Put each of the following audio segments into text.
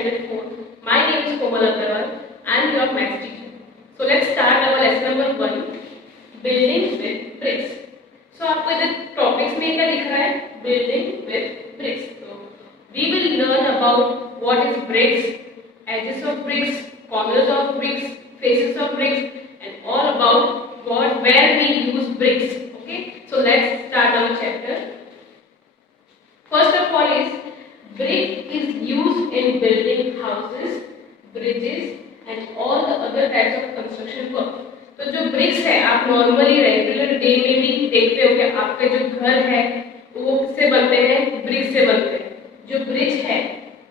standard 4. My name is Komal Agarwal. I am your maths teacher. So let's start our lesson number 1, building with bricks. So आपको इधर topics में क्या लिखा है? Building with bricks. So we will learn about what is bricks, edges of bricks, corners of bricks, faces of bricks, and all about where we use bricks. Okay. So let's start our chapter. First of all is brick is used in building houses, bridges and all the other types of construction work. तो जो bricks है आप normally regular day में भी देखते हो कि आपके जो घर है वो किससे बनते हैं? brick से बनते हैं. जो bridge है,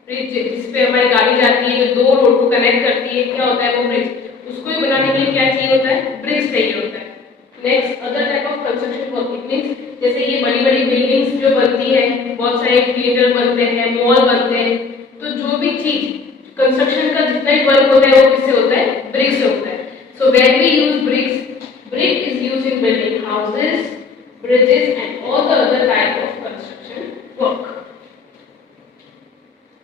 bridge जिस पे हमारी गाड़ी जाती है, जो दो रोड को कनेक्ट करती है, क्या होता है वो bridge. उसको ही बनाने के लिए क्या चाहिए होता है? bricks चाहिए होता है. Next other type of construction work it means जैसे ये बड़ी बड़ी बिल्डिंग्स जो बनती है, बहुत सारे थिएटर बनते हैं, मॉल बनते हैं, तो जो भी चीज कंस्ट्रक्शन का जितना भी वर्क होता है वो किससे होता है? ब्रिक से होता है. So when we use bricks, brick is used in building houses, bridges and all the other type of construction work.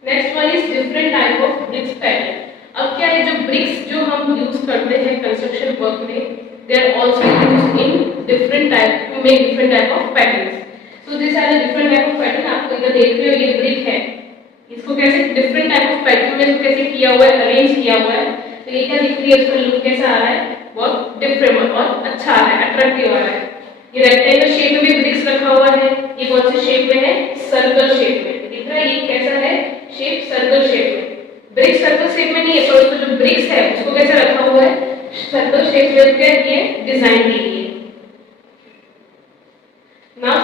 Next one is different type of bricks pattern. अब क्या है, जो ब्रिक्स जो हम यूज करते हैं कंस्ट्रक्शन वर्क में, they are also used in different type to make different type of patterns. So these are the different type of pattern. आपको इधर देख रहे हो ये brick है, इसको कैसे different type of pattern में इसको कैसे किया हुआ है, arrange किया हुआ है. तो ये क्या दिख रही है, इसका लुक कैसा आ रहा है, बहुत different और अच्छा आ रहा है, attractive आ रहा है. ये rectangle shape में भी bricks रखा हुआ है. ये कौन से shape में है? circle shape में. दिख रहा है ये कैसा है shape? circle shape में. brick circle shape में नहीं है, पर उसको जो bricks है उसको कैसे रखा हुआ है? सर्कल शेप में क्या किए? डिजाइन की है. Now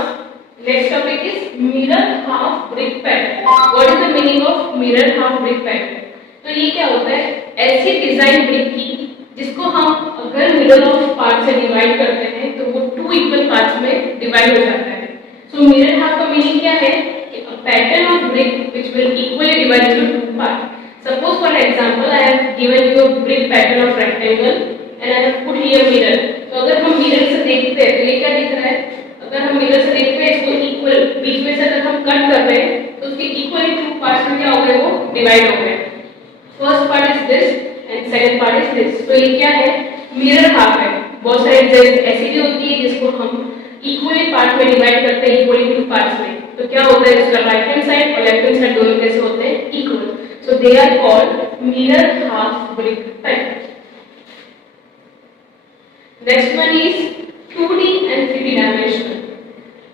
next topic is mirror half brick pattern. What is the meaning of mirror half brick pattern? तो ये क्या होता है? ऐसी डिजाइन ब्रिक की जिसको हम अगर मिरर ऑफ पार्ट से डिवाइड करते हैं तो वो टू इक्वल पार्ट्स में डिवाइड हो जाता है. सो मिरर हाफ का मीनिंग क्या है कि a pattern of brick which will equally divide into two part. Suppose for example I have given you a brick pattern of rectangle and I have put here mirror. तो अगर हम mirror से देखते हैं तो ये क्या दिख रहा है? अगर हम मिरर से देखते हैं इसको इक्वल बीच में से अगर हम कट कर रहे हैं तो उसके इक्वली टू पार्ट्स में क्या हो गए? वो डिवाइड हो गए. First part is this and second part is this. तो ये क्या है? मिरर हाफ है. बहुत सारी डिजाइन ऐसी भी होती है जिसको हम इक्वली पार्ट में डिवाइड करते हैं, इक्वली टू पार्ट्स में. तो क्या होता है इसका राइट हैंड साइड और लेफ्ट हैंड साइड दोनों कैसे होते हैं? Equal. So they are called mirror half brick pattern. Next one is 2D and 3D dimensional.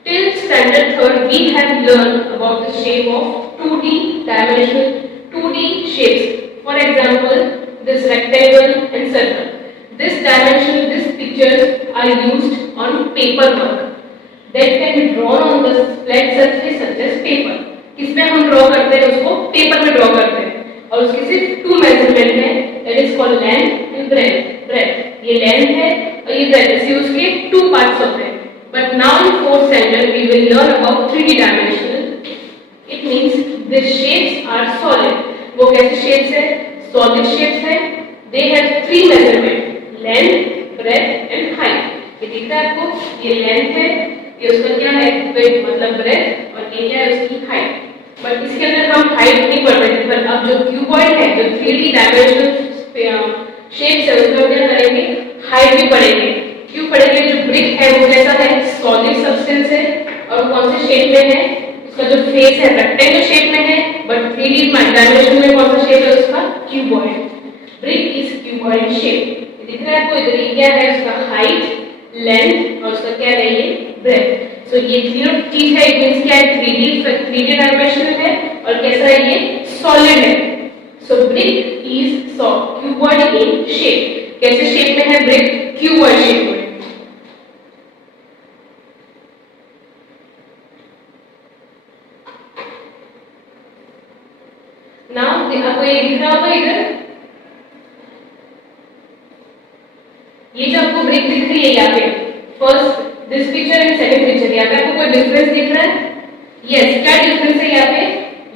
Till standard 3rd we have learned about the shape of 2D dimensional 2D shapes. For example, this rectangle and circle. This dimension, these pictures are used on paper work that can be drawn on the flat surface such as paper. किसमें हम draw करते हैं? उसको paper में draw करते हैं और उसके सिर्फ टू मेजरमेंट है, that is called length and breadth. ये लेंथ है और ये ब्रेथ. इसे उसके टू पार्ट्स होते हैं. But now in fourth standard we will learn about 3D dimensional. It means the shapes are solid. वो कैसे शेप्स है? सॉलिड शेप्स है. They have three measurement, length, breadth and height. ये दिख रहा है आपको? ये लेंथ है, ये उसका क्या है मतलब ब्रेथ, और ये क्या है उसकी हाइट. बट इसके अंदर हम हाइट नहीं पढ़ रहे थे. अब जो क्यूबॉइड है, जो 3D डायमेंशनल शेप्स है, उसमें क्या करेंगे? हाइट भी पढ़ेंगे. क्यों पढ़ेंगे? जो ब्रिक है वो कैसा है? सॉलिड सब्सटेंस है. और कौन से शेप में है? उसका जो फेस है रेक्टेंगल शेप में है. बट 3D डायमेंशन में कौन सा शेप है उसका? Cuboid. Brick is cuboid shape. दिख रहा है आपको? इधर ये क्या है? उसका हाइट, लेंथ और उसका क्या है? ये ब्रेथ. सो ये तीनों चीज है. इट मींस क्या है? 3D डायमेंशनल है और कैसा है? ये सॉलिड है. So brick is cuboid in shape. कैसे शेप में है ब्रिक? क्यूबॉइड शेप में. नाउ आपको ये दिख रहा होगा इधर, ये जो आपको ब्रिक दिख रही है यहाँ पे, first this picture and second picture, यहाँ पे आपको कोई डिफरेंस दिख रहा है? यस. क्या डिफरेंस है यहाँ पे?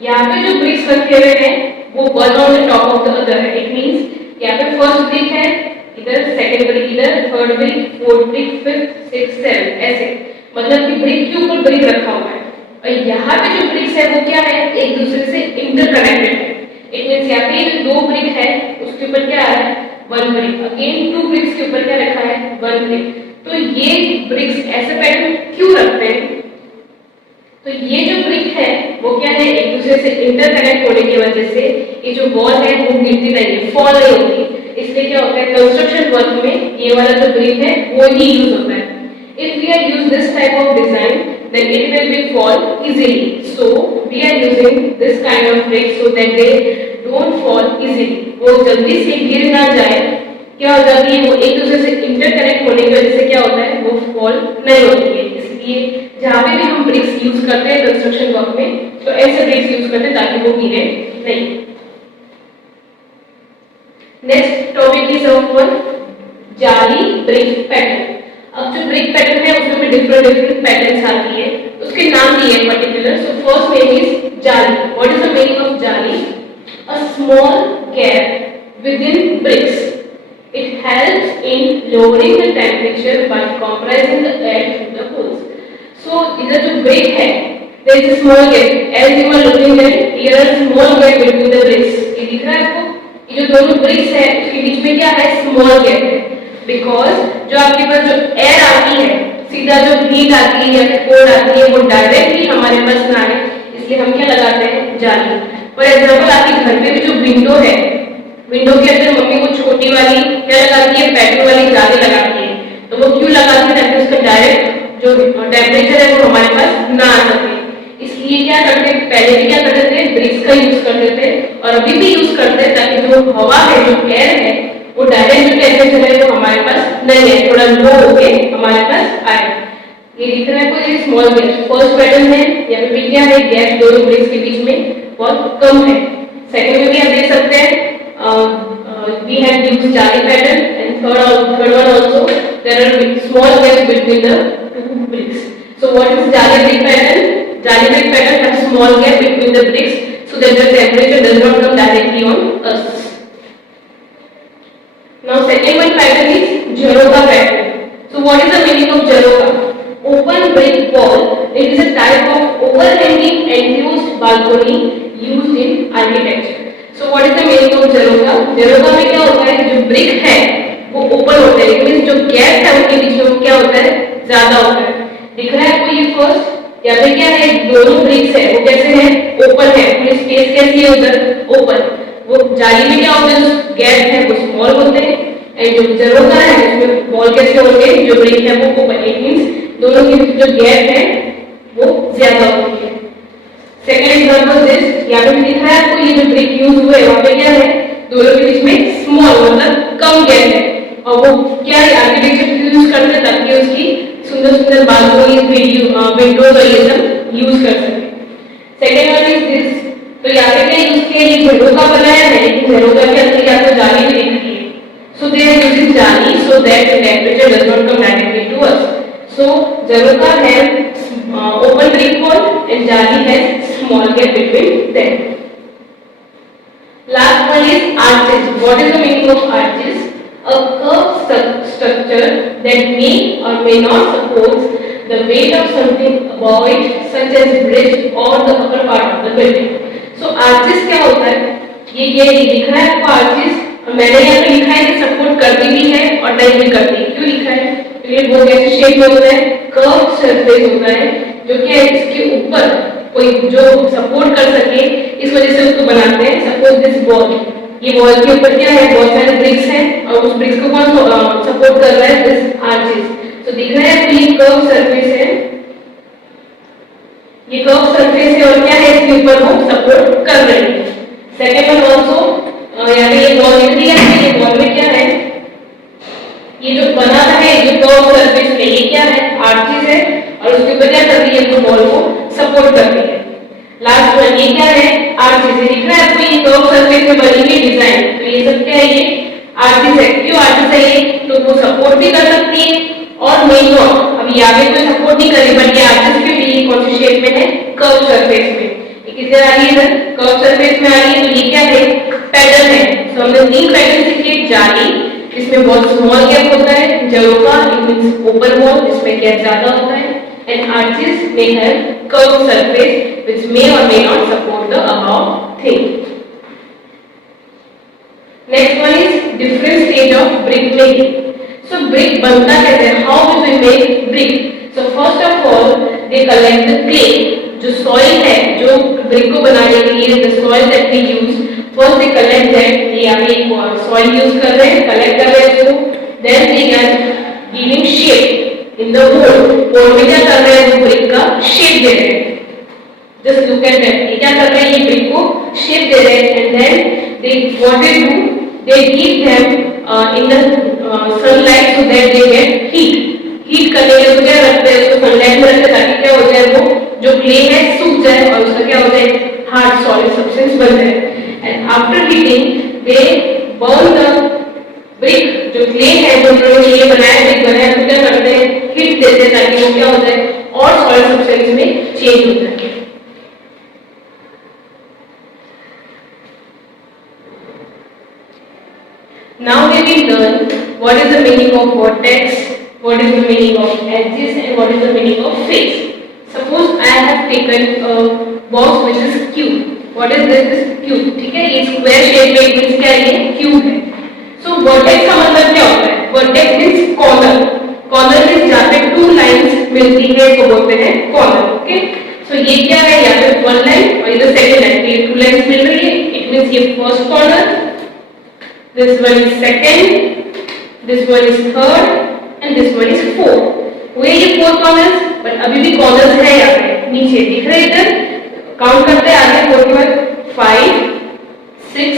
यहाँ पे जो ब्रिक्स रखे हुए हैं वो one on the top of the other है. इट मींस यहाँ पे फर्स्ट ब्रिक है इधर, सेकंड ब्रिक इधर, third brick, fourth brick, fifth, sixth, seventh, ऐसे. मतलब कि ब्रिक के ऊपर ब्रिक रखा हुआ है. और यहाँ पे जो ब्रिक्स है वो क्या है? एक दूसरे से इंटरकनेक्टेड है. इट मींस यहाँ पे जो 2 ब्रिक है उसके ऊपर क्या आ रहा है 1 ब्रिक, अगेन 2 ब्रिक्स के ऊपर क्या रखा है 1 ब्रिक। तो ये ब्रिक्स ऐसे पैटर्न क्यों रखते हैं? तो ये जो ब्रिक है वो क्या है एक दूसरे से इंटरकनेक्ट होने की वजह से ये जो वॉल है वो गिरती नहीं है, फॉल नहीं होती। इसलिए क्या होता है कंस्ट्रक्शन वर्क में ये वाला जो ब्रिक है वो ही यूज होता है। If we are use this type of design then it will be fall easily, so we are using this kind of bricks so that they don't fall easily, वो जल्दी से गिर ना जाए। क्या हो जाती है वो एक दूसरे से इंटरकनेक्ट होने की वजह से क्या होता है वो फॉल नहीं होती है। इसलिए जहाँ पे भी हम ब्रिक्स यूज करते हैं कंस्ट्रक्शन वर्क में तो ऐसे ब्रिक्स यूज करते हैं ताकि वो गिरे नहीं। नेक्स्ट टॉपिक इज अवर जाली ब्रिक पैटर्न। अब जो ब्रिक पैटर्न है उसमें भी डिफरेंट पैटर्न्स आती है, उसके नाम दिए हैं particular. So first name is jaali. What is the meaning of jaali? A small gap within bricks. It helps in lowering the temperature by compressing the air through the holes. So इधर जो brick है there is a small gap, as you are looking at here a small gap between the bricks. ये दिख रहा है आपको? ये जो दोनों ब्रिक्स है उसके बीच में क्या है स्मॉल गैप है, बिकॉज जो आपके पास जो एयर आती है सीधा जो हीट आती है या फिर कोल्ड आती है वो डायरेक्टली हमारे पास ना आए, इसलिए हम क्या लगाते हैं जाली। फॉर एग्जाम्पल आपके घर में भी जो विंडो है, विंडो के अंदर मम्मी को छोटी वाली क्या लगाती है पैटर्न वाली जाली लगाती है। तो वो क्यों लगाती है? ताकि उसका डायरेक्ट जो टेम्परेचर है वो हमारे पास ना आ सके। इसलिए क्या करते हैं पहले भी क्या करते थे ब्रिक्स का यूज करते थे और अभी भी यूज करते हैं ताकि जो हवा है जो एयर है वो डायरेक्ट जो टेम्परेचर है वो हमारे पास नहीं है, थोड़ा लो होके हमारे पास आए। ये दिख रहा है कोई स्मॉल गैप फर्स्ट पैटर्न है, यहाँ पे क्या है गैप दोनों ब्रिक्स के बीच में बहुत कम है। सेकंड में भी आप देख सकते हैं we have used jali pattern and third one also there are small gaps between the two bricks. So what is jali brick pattern? Jali brick pattern have small gap between the bricks so that the temperature does not come directly on us. Now second one pattern is Jharoka pattern. So what is the meaning of Jharoka? Open brick wall. It is a type of overhanging enclosed balcony used in architecture. So what is the meaning of Jharoka? Jharoka में क्या होता है जो brick है वो open होता है, लेकिन जो gap है उनके बीच में वो क्या होता है ज्यादा होता है। दिख रहा है आपको ये फर्स्ट? यहाँ पे क्या है दोनों ब्रिक्स है वो कैसे है ओपन है, पूरी स्पेस कैसी है उधर ओपन। वो जाली में क्या होता है जो गैप है वो स्मॉल होते हैं एंड जो जरूरत है उसमें वॉल कैसे होंगे जो ब्रिक है वो ओपन। इट मींस दोनों के बीच जो गैप है वो ज्यादा होती है। सेकंड एग्जांपल दिस, यहाँ पे दिख रहा है आपको ये जो ब्रिक यूज हुए वहाँ पे क्या है दोनों के बीच में स्मॉल मतलब कम गैप है और वो क्या है आर्किटेक्चर यूज करते हैं ताकि उसकी सुंदर सुंदर बालकनी विंडोज और ये सब यूज कर सके। सेकेंड वन इज दिस, तो यहाँ पे क्या यूज किया ये झरोका बनाया है, लेकिन झरोका के अंदर यहाँ पे जाली भी दिखती है। सो दे are using jaali so that the temperature does not come directly to us. So jharokha है open brick wall and jaali है small gap between them. Last one is arches. What is the meaning of arches? A curved structure that may or may not support the weight of something above it, such as bridge or the upper part of the building. So arches क्या होता है? ये लिख रहा है आपको arches, और मैंने यहाँ पे लिखा है कि सपोर्ट करती भी है और नहीं भी करती। क्यों लिखा है? क्योंकि वो कैसे शेप में होता है कर्व सरफेस होता है जो कि इसके ऊपर कोई जो सपोर्ट कर सके, इस वजह से उसको बनाते हैं। सपोज दिस वॉल, ये वॉल के ऊपर क्या है बहुत सारे ब्रिक्स हैं और उस ब्रिक्स को कौन सपोर्ट कर रहा है दिस आर्चेस। तो दिख रहा है ये कर्व सरफेस है, ये कर्व सरफेस है और क्या है इसके ऊपर वो सपोर्ट कर रही है। सेकंड वन आल्सो यहाँ पे ये वॉल दिख रही है, ये वॉल में क्या है ये जो बना है जो कर्व सरफेस है ये क्या है आर्चेस है और उसके ऊपर क्या कर रही है वो वॉल को सपोर्ट कर रही है। लास्ट वन ये क्या है आर्चेस, दिख रहा है आपको ये कर्व सरफेस में बनी हुई डिजाइन, तो ये सब क्या है ये आर्चेस है। क्यों आर्चेस है ये? तो वो सपोर्ट भी कर सकती है और नहीं तो अभी यहाँ पे कोई सपोर्ट नहीं कर रही बट ये आर्चेस के भी कौन सी शेप में है कर्व सरफेस में। ये किधर आ रही है इधर कर्व सरफेस में आ रही है। तो ये क्या है पैटर्न है। तो हमने 3 पैटर्न सीखे, जाली जिसमें बहुत स्मॉल गैप होता है, झरोका इट मींस ओपन वॉल जिसमें गैप ज्यादा होता है and arches may have curved surface which may or may not support the above thing. Next one is different stage of brick making. So brick बनता कैसे है? How do we make brick? So first of all they collect the clay. जो soil है, जो brick को बनाने के लिए the soil that we use, first they collect that. ये अभी soil use कर रहे हैं, collect कर रहे हैं इसको. Then they are giving shape in the mold. mold में क्या कर रहे हैं? वो brick का shape दे रहे हैं. Just look at that. ये क्या कर रहे हैं? ये brick को shape दे रहे हैं and then they what they do? They keep them in the sunlight so that they get heat. Heat करने के लिए तो क्या रखते हैं? उसको सनलाइट में रखते हैं ताकि क्या हो जाए? वो जो क्ले है सूख जाए और उसका क्या हो जाए? हार्ड सॉलिड सब्सटेंस बन जाए. And after heating they burn the brick. जो क्ले है जो उन्होंने ये बनाया ब्रिक बनाया तो क्या करते हैं? हीट देते हैं ताकि वो क्या हो जाए? और सॉलिड सब्सटेंस में चेंज हो जाए. Now we will learn what is the meaning of vertex, what is the meaning of edges and what is the meaning of face. Suppose I have taken a box which is cube. What is this? This cube. ठीक है? ये square shape में means क्या है? ये cube है. So vertex का मतलब क्या होता है? Vertex means corner. Corner means जहाँ पे two lines मिलती है इसको बोलते हैं corner. Okay? So ये क्या है? यहाँ पे one line और इधर second line. ये two lines मिल रही है. It means ये first corner. This one is second, this one is third, and this one is fourth. हुए ये four corners, but अभी भी corners है यहाँ पे नीचे दिख रहे इधर. काउंट करते हैं आगे 4 के बाद 5, 6,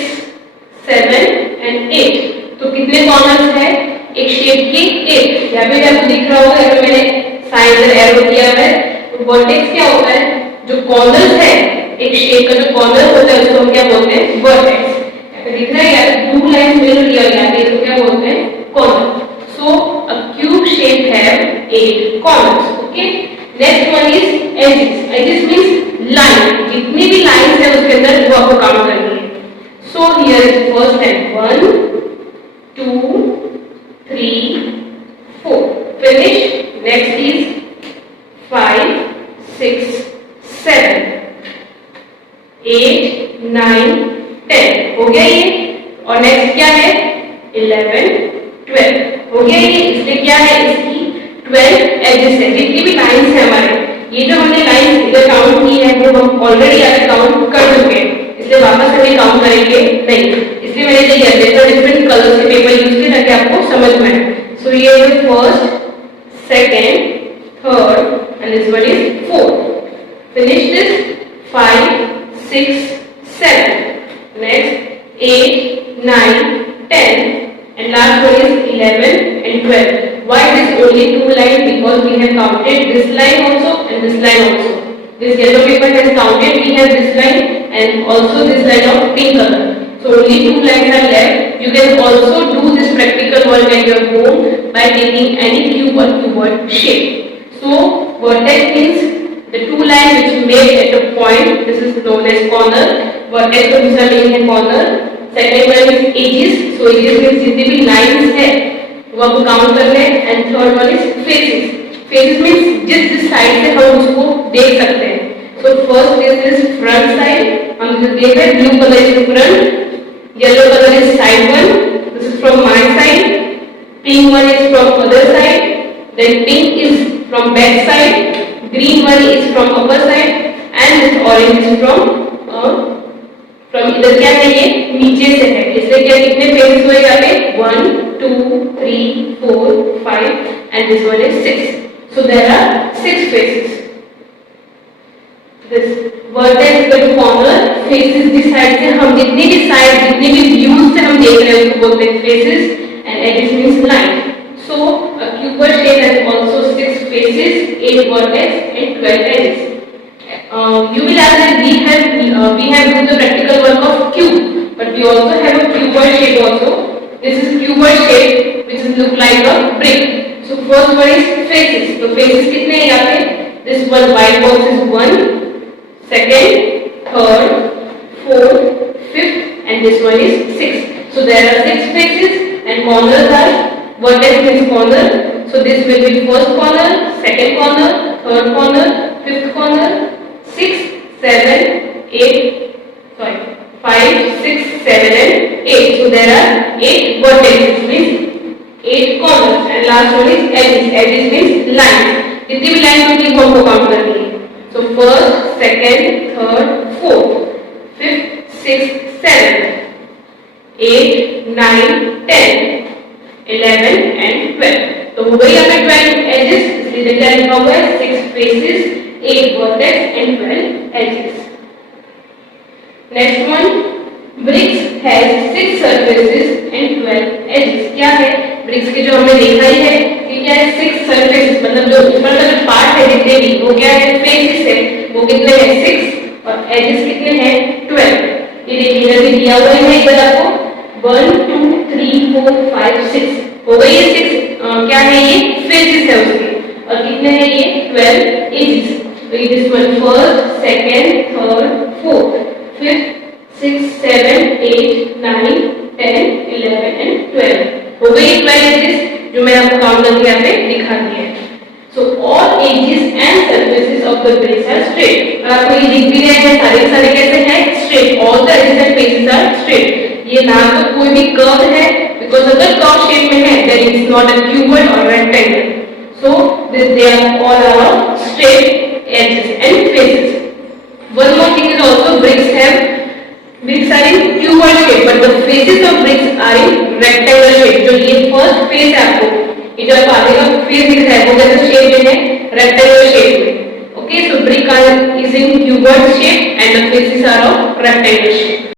7 and 8. तो कितने corners है? एक शेप की 8. यहाँ पे आपको दिख रहा होगा यहाँ पे मैंने साइन एरो किया है. तो वर्टेक्स क्या होता है? जो corners है एक शेप का जो corner होता है उसको हम क्या बोलते हैं? वर्टेक्स. दिख रहा है यार टू लाइंस मिल रही है यहाँ पे तो क्या बोलते हैं? Corner. So a cube shape have 8 corners. Okay. Next one is edges. Edges means line. जितनी भी लाइंस है उसके अंदर वो आपको काउंट करनी है. So here is first and 1 2 3 4. Finish. Next is 5 6 7 8 9 10. हो गया ये. और नेक्स्ट क्या है? 11 12. हो गया ये. इसलिए क्या है? इसकी 12 एजेस है. जितनी भी लाइंस है हमारे, ये जो हमने लाइंस इधर काउंट की है वो हम ऑलरेडी आगे काउंट कर चुके हैं, इसलिए वापस हमें काउंट करेंगे नहीं. इसलिए मैंने ये डिफरेंट कलर के पेपर यूज किए ताकि आपको समझ में आए. सो ये है first, second, third and this one is fourth. Finish this. 5 6 7. Next 8 9 10 and last one is 11 and 12. Why this only two line? Because we have counted this line also and this line also. This yellow paper has counted. We have this line and also this line of pink color. So only two lines are left. You can also do this practical work at your home by taking any cube or cuboid shape. So vertex means the two lines which made at a point. This is known as corner. Vertex को दूसरा meaning है corner. Second one is edges. So edges में जितनी भी lines है वो आपको count करने हैं. And third one is faces. Faces means जिस साइड से हम उसको देख सकते हैं. So first this is front side. हम देख रहे हैं blue colour is front, yellow colour is side one. This is from my side. Pink one is from other side. Then pink is from back side. Green one is from upper side and this orange is from इधर क्या है? ये नीचे से है. इसलिए क्या कितने फेसेस हुए यहाँ पे? 1 2 3 4 5 and this one is 6. So there are 6 faces. This vertex का जो corner faces जिस साइड से हम जितनी भी साइड जितनी भी व्यूज से हम देख रहे हैं उसको बोलते हैं faces and edges means line. So a cuboid shape has also 6 faces, 8 vertex and 12 edges. You will ask that we have done the practical work of cube, but we also have a cuboid shape also. This is cuboid shape which is look like a brick. So first one is faces. So faces कितने हैं यहाँ पे? This one white box is 1, second, third, fourth, fifth and this one is 6. So there are 6 faces and corners are vertex means corner. So this will be first corner, second corner, third corner, fifth corner, 6, 7, 8, sorry, 5, 6, 7 and 8. So there are 8 vertices means 8 corners and last one is edges. Edges means lines. कितनी भी line होगी वो हमको count करनी है. So first, second, third, fourth, fifth, sixth, seventh, 8, 9, 10, 11 and 12. तो हो गई हमें 12 edges. इसलिए क्या लिखा हुआ है 6 faces, 8 vertex and 12 edges. Next one, bricks has 6 surfaces and 12 edges. क्या है ब्रिक्स के जो हमने देखा ही है कि क्या है 6 surfaces मतलब जो ऊपर का जो पार्ट है जितने भी वो क्या है फेसेस है वो कितने हैं 6 और एजेस कितने हैं 12. ये देखिए इधर भी दिया हुआ है इधर आपको 1 2 3 4 5 6 हो गई ये 6 क्या है ये फेसेस है उसके और कितने हैं ये 12 एजेस. तो ये this one first second third fourth fifth 6 7 8 9 10 11 and 12 हो गई 12 एजेस जो मैंने आपको काउंट करके यहाँ पे दिखा दिया है. So all edges and surfaces of the bricks are straight. और आपको ये दिख भी रहे हैं सारे कैसे हैं straight. All the edges and faces are straight. ये ना तो कोई भी कर्व है because अगर कर्व शेप में है then it's not a cuboid or rectangle. So they are all straight edges and faces. One more thing is also bricks are in cuboid shape but the faces of bricks are in rectangle shape. जो ये first face है आपको ये जो आपको आगे का face दिख रहा है वो कैसे शेप में है रेक्टेंगुलर शेप में. Okay so brick is in cuboid shape and the faces are of rectangular shape.